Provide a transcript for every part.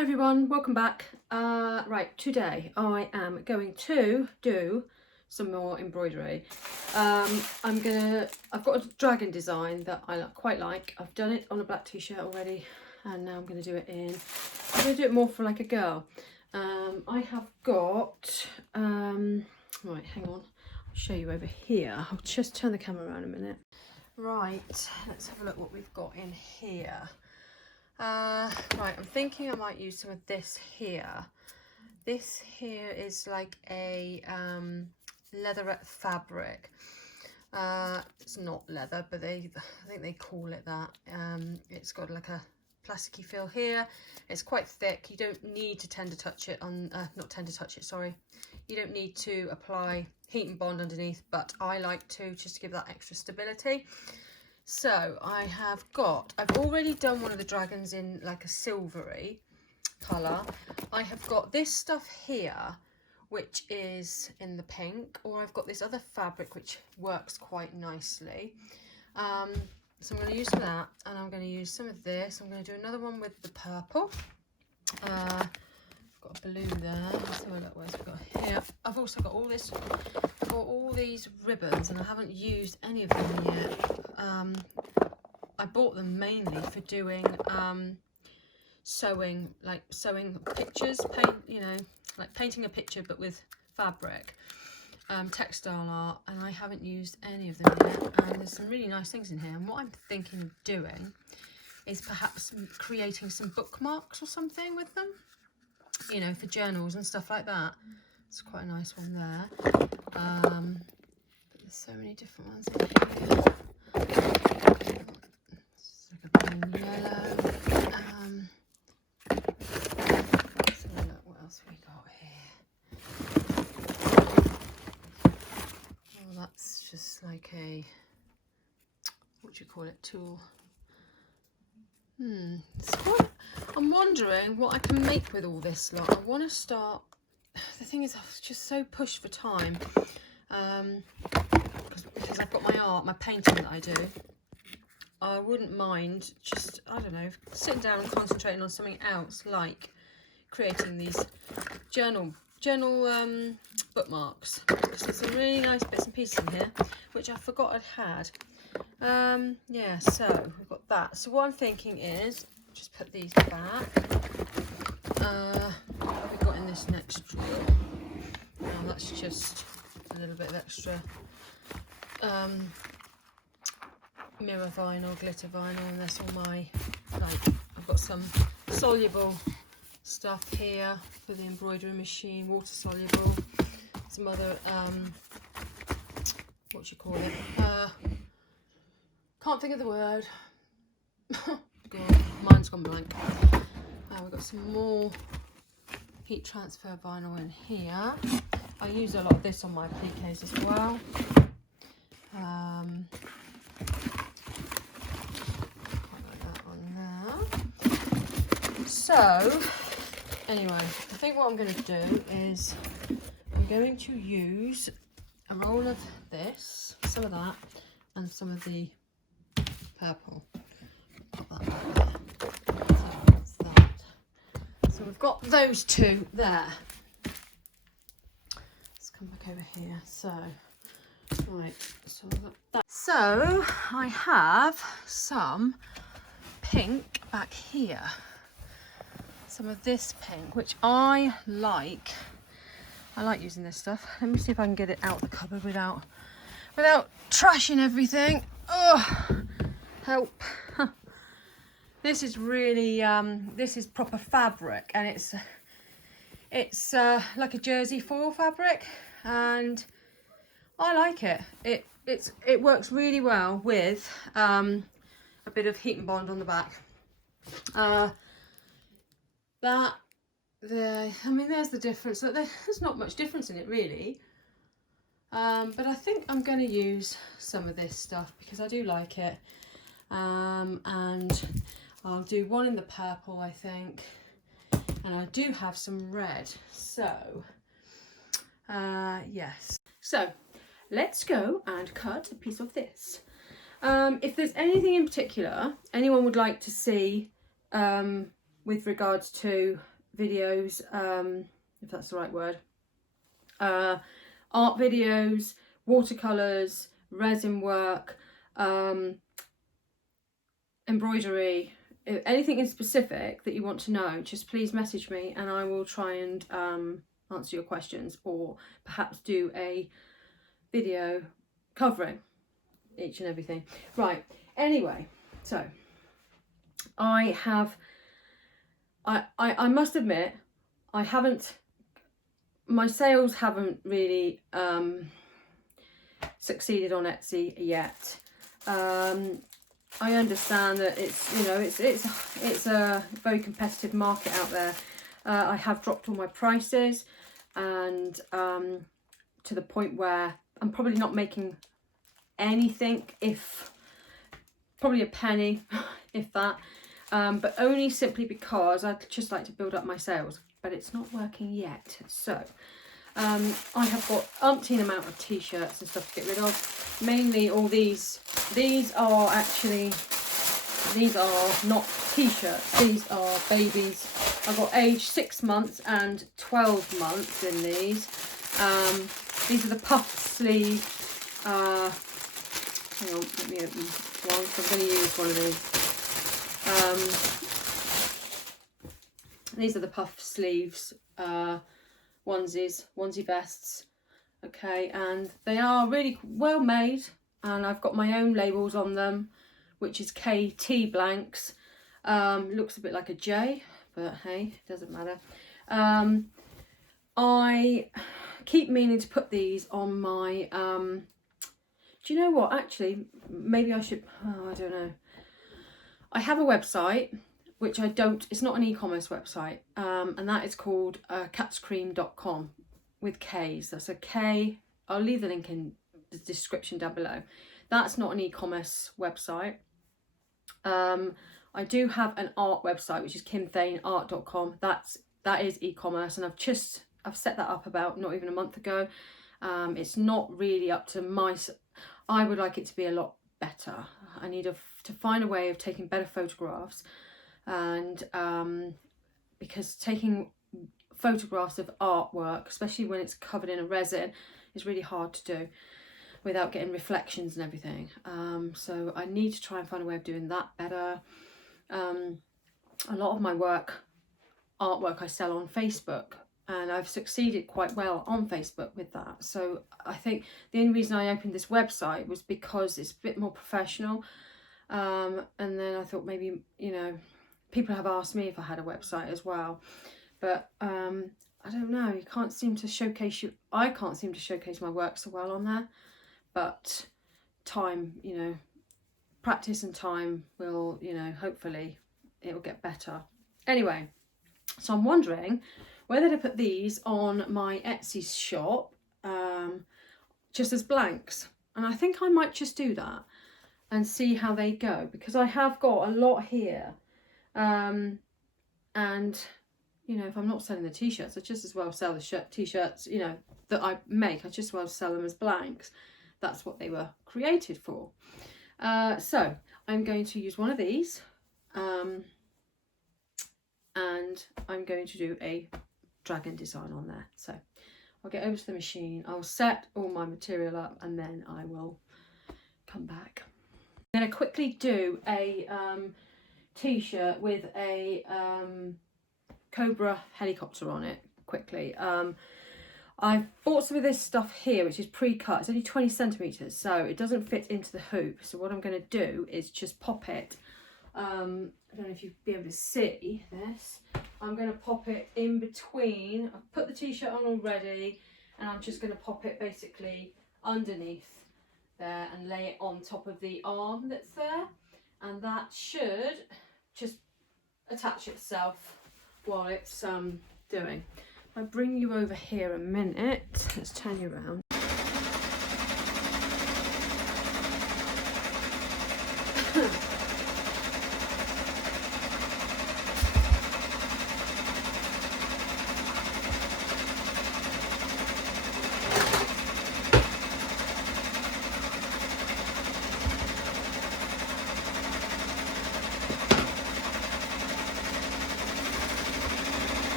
Hi everyone, welcome back. Right, today I am going to do some more embroidery. I've got a dragon design that I quite like. I've done it on a black t-shirt already, and now I'm going to do it I'm going to do it more for like a girl. I have got, right, hang on, I'll show you over here. I'll just turn the camera around a minute. Right, let's have a look what we've got in here. Right, I'm thinking I might use some of this here. This here is like a leatherette fabric. It's not leather, but I think they call it that. It's got like a plasticky feel here. It's quite thick. You don't need to tend to touch it on, not tend to touch it, sorry. You don't need to apply heat and bond underneath, but I like to, just to give that extra stability. So I've already done one of the dragons in like a silvery colour. I have got this stuff here, which is in the pink, or I've got this other fabric which works quite nicely. So I'm going to use some of that, and I'm going to use some of this. I'm going to do another one with the purple. I've got a blue there. Let's have a look what we've got here. I've also got all these ribbons, and I haven't used any of them yet. I bought them mainly for doing sewing pictures, like painting a picture but with fabric, textile art, and I haven't used any of them yet. And there's some really nice things in here, and what I'm thinking of doing is perhaps creating some bookmarks or something with them, you know, for journals and stuff like that. It's quite a nice one there. But there's so many different ones in here. It's like a plain yellow. Let's have a look what else we got here. Oh, that's just like a, what do you call it, tool. I'm wondering what I can make with all this lot. I want to start, the thing is, I was just so pushed for time, because I've got my art, my painting that I do. I wouldn't mind just, I don't know, sitting down and concentrating on something else, like creating these journal bookmarks, because there's some really nice bits and pieces in here which I forgot I'd had. Yeah, so we've got that. So what I'm thinking is just put these back. What have we got in this next drawer? Now that's just a little bit of extra mirror vinyl, glitter vinyl, and that's all my, like, I've got some soluble stuff here for the embroidery machine, water soluble, some other what do you call it, can't think of the word. God, mine's gone blank. We've got some more heat transfer vinyl in here. I use a lot of this on my appliques as well. So, anyway, I think what I'm going to do is I'm going to use a roll of this, some of that, and some of the purple. Put that back there. So that's that. So we've got those two there. Let's come back over here. So, right, so I've got that. So I have some pink back here. Some of this pink, which I like. I like using this stuff. Let me see if I can get it out the cupboard without trashing everything. Oh, help. This is really, this is proper fabric, and it's like a jersey foil fabric, and I like it. It works really well with a bit of heat and bond on the back. I mean, there's the difference. There's not much difference in it really, but I think I'm going to use some of this stuff because I do like it, and I'll do one in the purple, I think, and I do have some red, so yes. So let's go and cut a piece of this. If there's anything in particular anyone would like to see with regards to videos, if that's the right word, art videos, watercolours, resin work, embroidery, anything in specific that you want to know, just please message me and I will try and answer your questions, or perhaps do a video covering each and everything. Right, anyway, so I must admit, my sales haven't really succeeded on Etsy yet. I understand that it's a very competitive market out there. I have dropped all my prices, and to the point where I'm probably not making anything, if probably a penny, if that, but only simply because I'd just like to build up my sales, but it's not working yet. So I have got umpteen amount of t-shirts and stuff to get rid of. Mainly all these are not t-shirts, these are babies. I've got age 6 months and 12 months in these. These are the puff sleeve, hang on, let me open one, so I'm going to use one of these. These are the puff sleeves, onesie vests. Okay, and they are really well made, and I've got my own labels on them, which is KT blanks. Looks a bit like a J, but hey, doesn't matter. I keep meaning to put these on my do you know what, actually maybe I should, I don't know, I have a website which it's not an e-commerce website, and that is called catscream.com with K's. That's a K. I'll leave the link in the description down below. That's not an e-commerce website. I do have an art website, which is kimthaneart.com. That is e-commerce, and I've set that up about not even a month ago. It's not really up to I would like it to be a lot better. I need to find a way of taking better photographs, and because taking photographs of artwork, especially when it's covered in a resin, is really hard to do without getting reflections and everything. So I need to try and find a way of doing that better. A lot of my artwork I sell on Facebook, and I've succeeded quite well on Facebook with that. So I think the only reason I opened this website was because it's a bit more professional. And then I thought maybe, people have asked me if I had a website as well, but I don't know, I can't seem to showcase my work so well on there. But time, practice and time will, hopefully it'll get better. Anyway, so I'm wondering whether to put these on my Etsy shop just as blanks, and I think I might just do that and see how they go, because I have got a lot here, and if I'm not selling the t-shirts, I just as well sell the t-shirts that I make. I just as well sell them as blanks. That's what they were created for. So I'm going to use one of these, and I'm going to do a dragon design on there. So I'll get over to the machine, I'll set all my material up, and then I will come back. I'm going to quickly do a t-shirt with a Cobra helicopter on it quickly. I've bought some of this stuff here, which is pre-cut. It's only 20 centimetres, so it doesn't fit into the hoop. So what I'm going to do is just pop it. I don't know if you'll be able to see this. I'm going to pop it in between. I've put the t-shirt on already, and I'm just going to pop it basically underneath there and lay it on top of the arm that's there. And that should just attach itself while it's doing. I'll bring you over here a minute. Let's turn you around.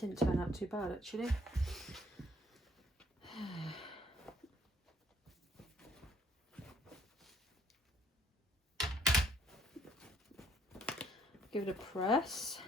Didn't turn out too bad actually. Give it a press.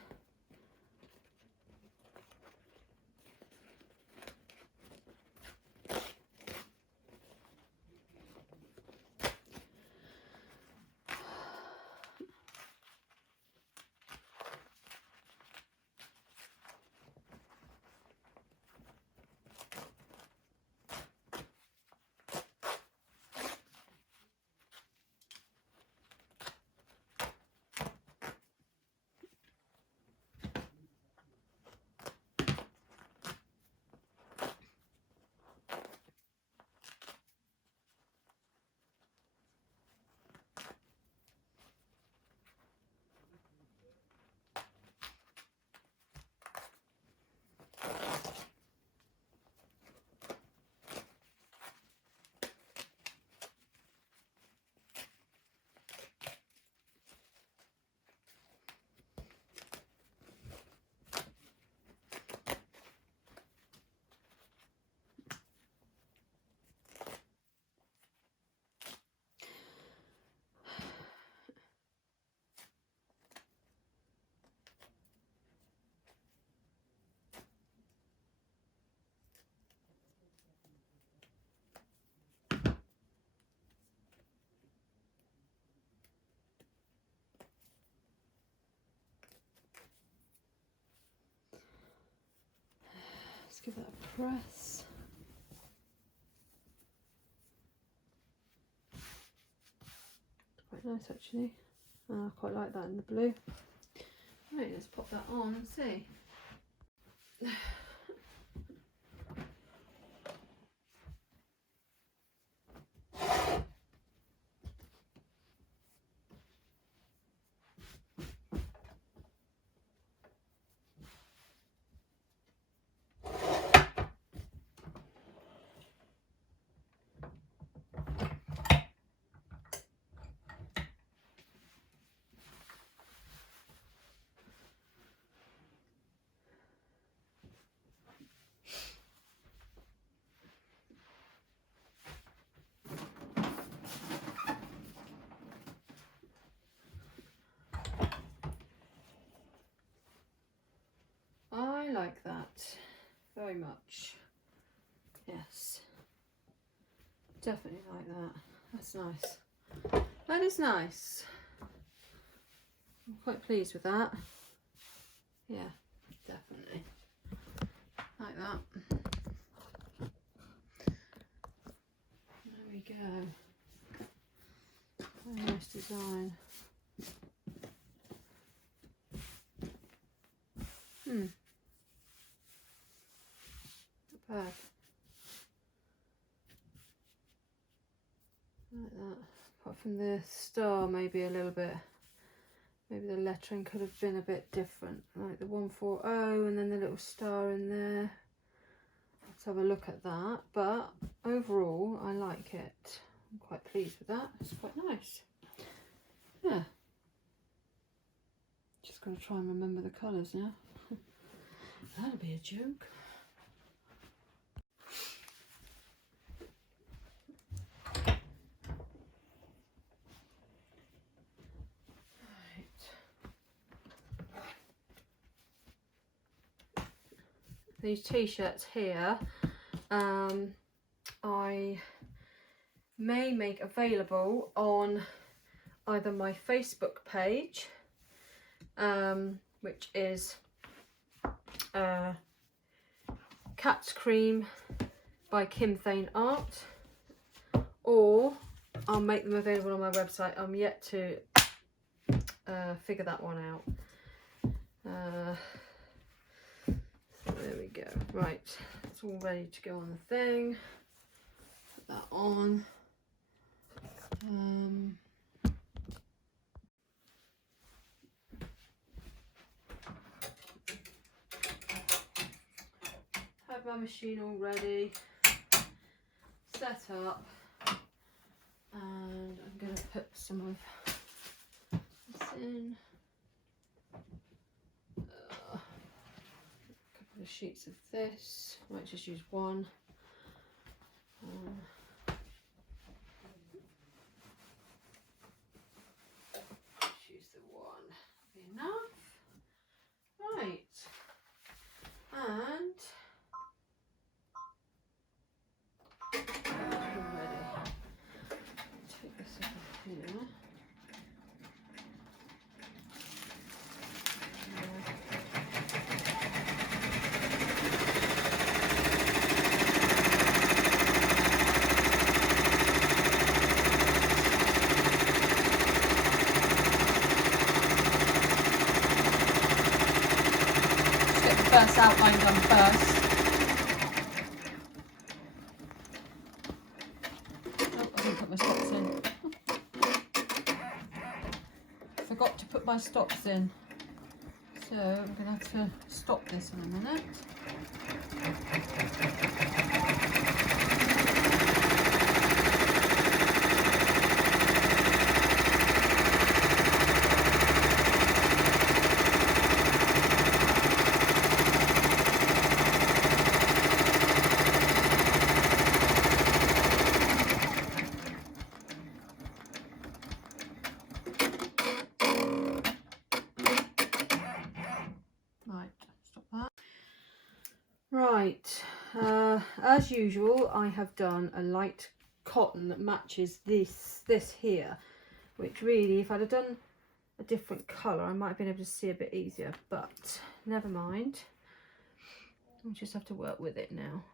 Let's give that a press. Quite nice actually. I quite like that in the blue. Right, let's pop that on and see. I like that very much. Yes, definitely like that. That's nice. That is nice. I'm quite pleased with that. Yeah, definitely like that. There we go. Very nice design. Not bad. Like that. Apart from the star, maybe a little bit. Maybe the lettering could have been a bit different, like the 140 and then the little star in there. Let's have a look at that. But overall, I like it. I'm quite pleased with that. It's quite nice. Yeah. Just got to try and remember the colours now. That'll be a joke. These t-shirts here I may make available on either my Facebook page, which is Cat's Cream by Kim Thane Art, or I'll make them available on my website. I'm yet to figure that one out. So there we go. Right, it's all ready to go on the thing. Put that on. Have my machine all ready, set up, and I'm going to put some of this in. A couple of couple of sheets of this. I might just use one. Just use the one. Be enough. Right. And we're ready. Take this over here. First outline done first. Oh, I didn't put my stops in. Forgot to put my stops in. So I'm going to have to stop this in a minute. Right, as usual, I have done a light cotton that matches this here, which really, if I'd have done a different colour, I might have been able to see a bit easier, but never mind. We just have to work with it now.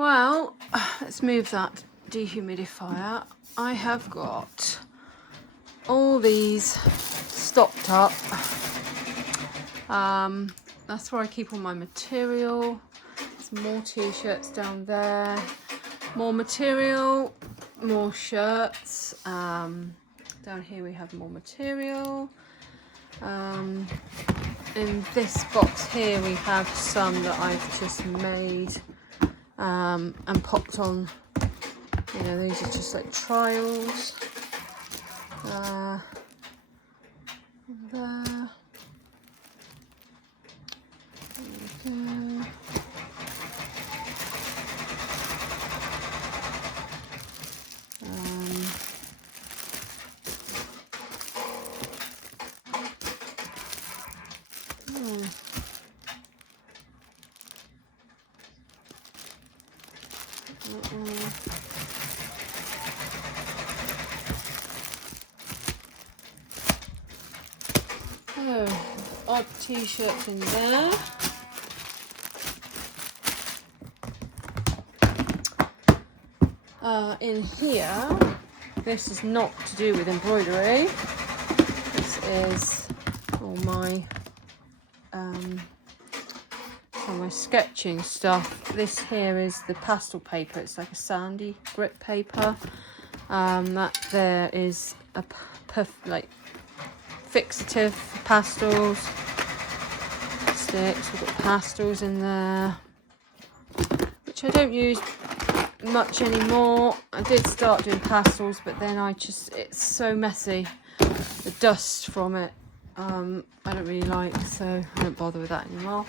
Well, let's move that dehumidifier. I have got all these stocked up. That's where I keep all my material. There's more t-shirts down there, more material, more shirts. Down here we have more material. In this box here we have some that I've just made and popped on. You know, these are just like trials. There. There we go. Oh, odd t-shirts in there. In here, this is not to do with embroidery. This is all my sketching stuff. This here is the pastel paper. It's like a sandy grit paper. That there is a like fixative pastels, sticks. We've got pastels in there, which I don't use much anymore. I did start doing pastels, but then it's so messy, the dust from it I don't really like, so I don't bother with that anymore.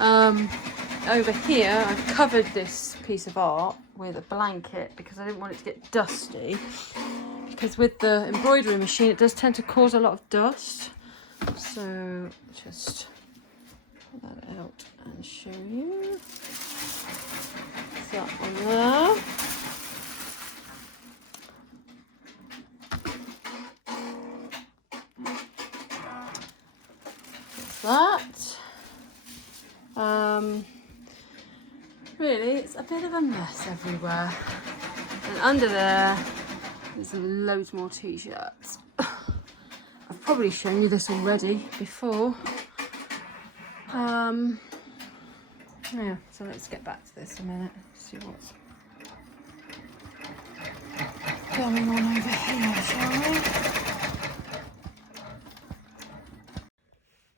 Over here I've covered this piece of art with a blanket because I didn't want it to get dusty, because with the embroidery machine it does tend to cause a lot of dust. So just pull that out and show you. That one there. That's that. Really, it's a bit of a mess everywhere. And under there, there's loads more t-shirts. I've probably shown you this already before. Yeah, so let's get back to this a minute, see what's going on over here, shall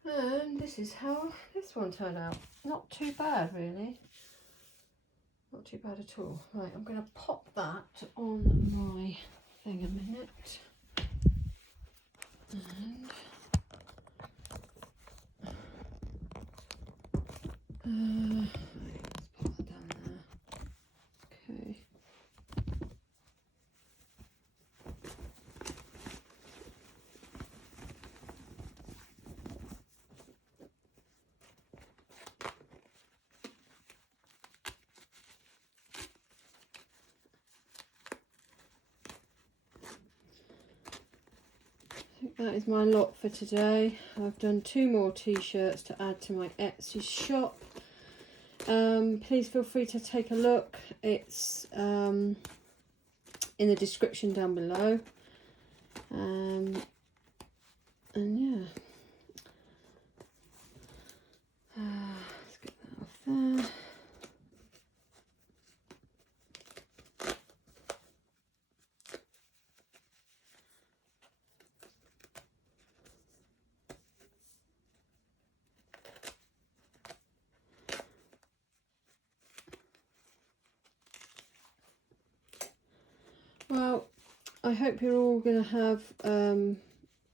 we? And this is how this one turned out. Not too bad, really. Not too bad at all. Right, I'm going to pop that on my thing a minute. And let's put that down there. Okay. I think that is my lot for today. I've done 2 more t-shirts to add to my Etsy shop. Please feel free to take a look. It's in the description down below. And yeah, let's get that off there. Well, I hope you're all going to have a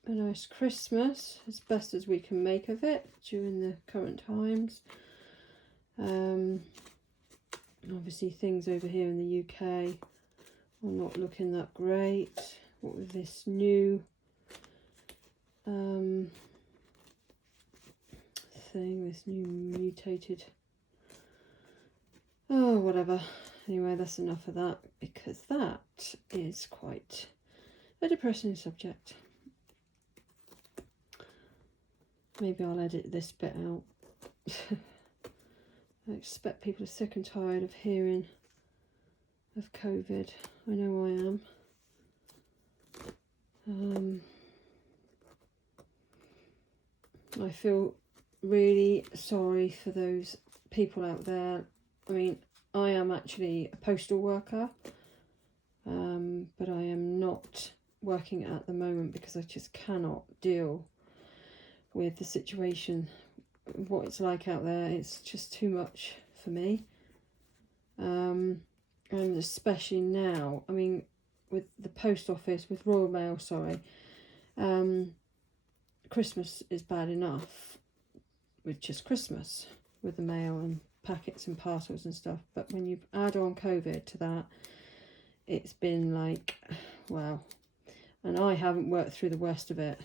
nice Christmas, as best as we can make of it during the current times. Obviously things over here in the UK are not looking that great. What with this new thing, this new mutated, oh whatever. Anyway, that's enough of that, because that is quite a depressing subject. Maybe I'll edit this bit out. I expect people are sick and tired of hearing of COVID. I know I am. I feel really sorry for those people out there. I mean, I am actually a postal worker, but I am not working at the moment because I just cannot deal with the situation, what it's like out there. It's just too much for me. And especially now, I mean, with the post office, with Royal Mail, sorry, Christmas is bad enough with just Christmas, with the mail and packets and parcels and stuff, but when you add on COVID to that, it's been like, wow. And I haven't worked through the worst of it,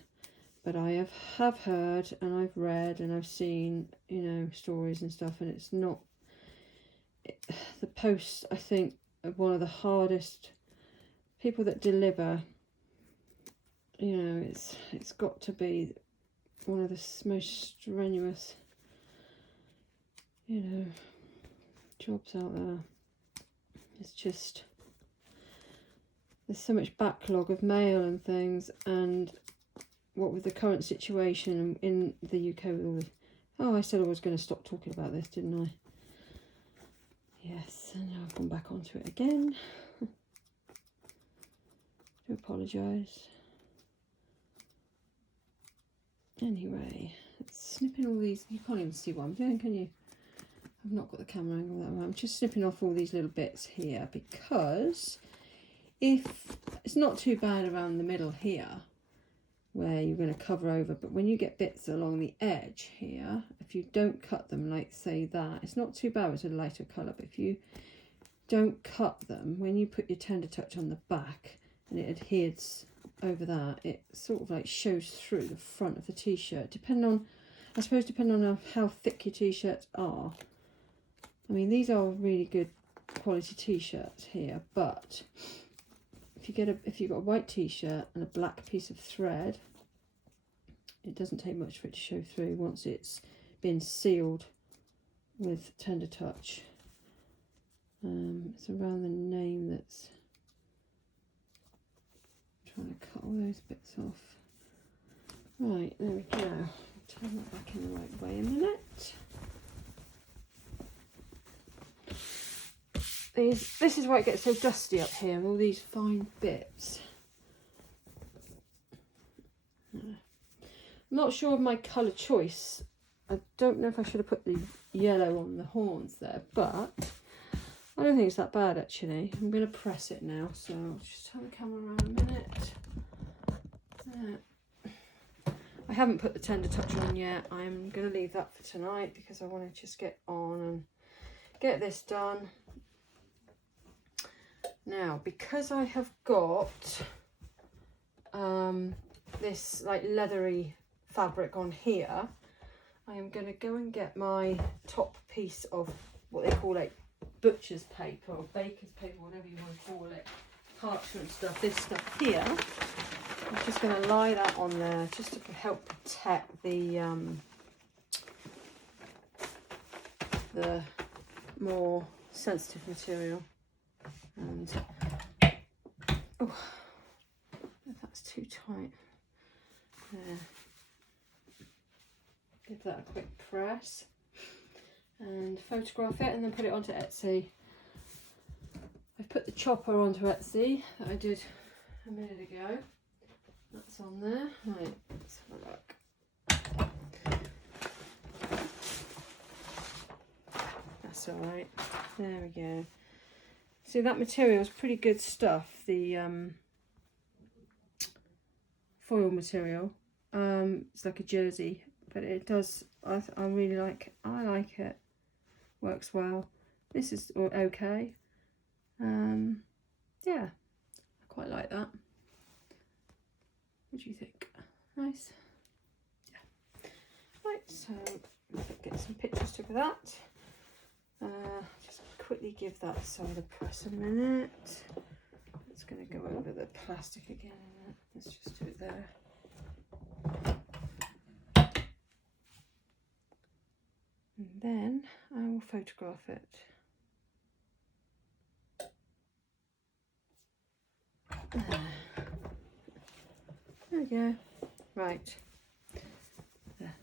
but I have heard and I've read and I've seen, you know, stories and stuff, and it's not, the post, I think, are one of the hardest people that deliver. You know, it's got to be one of the most strenuous, you know, jobs out there. It's just, there's so much backlog of mail and things, and what with the current situation in the UK with all this. Oh, I said I was going to stop talking about this, didn't I? Yes, and now I've gone back onto it again. I do apologise. Anyway, it's snipping all these. You can't even see what I'm doing, can you? I've not got the camera angle that way. I'm just snipping off all these little bits here, because if it's not too bad around the middle here where you're going to cover over, but when you get bits along the edge here, if you don't cut them, like say that, it's not too bad with a lighter colour, but if you don't cut them, when you put your tender touch on the back and it adheres over that, it sort of like shows through the front of the t-shirt, depending on how thick your t-shirts are. I mean, these are really good quality t-shirts here, but if you've got a white t-shirt and a black piece of thread, it doesn't take much for it to show through once it's been sealed with tender touch. It's around the name that's trying to cut all those bits off. Right, there we go. Turn that back in the right way a minute. This is why it gets so dusty up here, all these fine bits. I'm not sure of my colour choice. I don't know if I should have put the yellow on the horns there, but I don't think it's that bad actually. I'm going to press it now, so I'll just turn the camera around a minute. I haven't put the tender touch on yet. I'm going to leave that for tonight because I want to just get on and get this done. Now, because I have got this like leathery fabric on here, I am going to go and get my top piece of what they call like butcher's paper or baker's paper, whatever you want to call it, parchment stuff, this stuff here. I'm just going to lie that on there just to help protect the more sensitive material. And oh, if that's too tight, there. Give that a quick press and photograph it, and then put it onto Etsy. I've put the chopper onto Etsy that I did a minute ago. That's on there. Right, let's have a look. That's all right. There we go. See, that material is pretty good stuff, the foil material. It's like a jersey, but it does, I really like, I like it. Works well. This is okay. Yeah, I quite like that. What do you think? Nice? Yeah. Right, so get some pictures took of that. Just quickly give that side a press a minute. It's going to go over the plastic again. Let's just do it there. And then I will will photograph it. There we go. Right. There.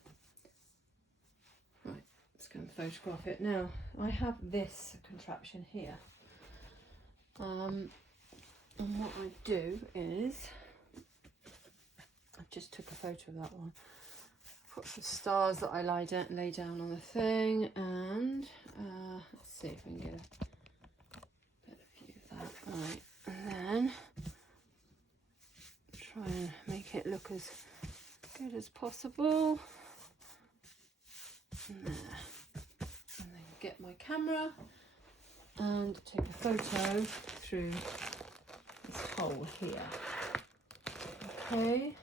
Right, let's go and photograph it. Now, I have this contraption here. And what I do is, I just took a photo of that one. Put the stars that I lay down on the thing, and let's see if we can get a better view of that. Right, and then try and make it look as good as possible. And there. And then get my camera and take a photo through this hole here. Okay.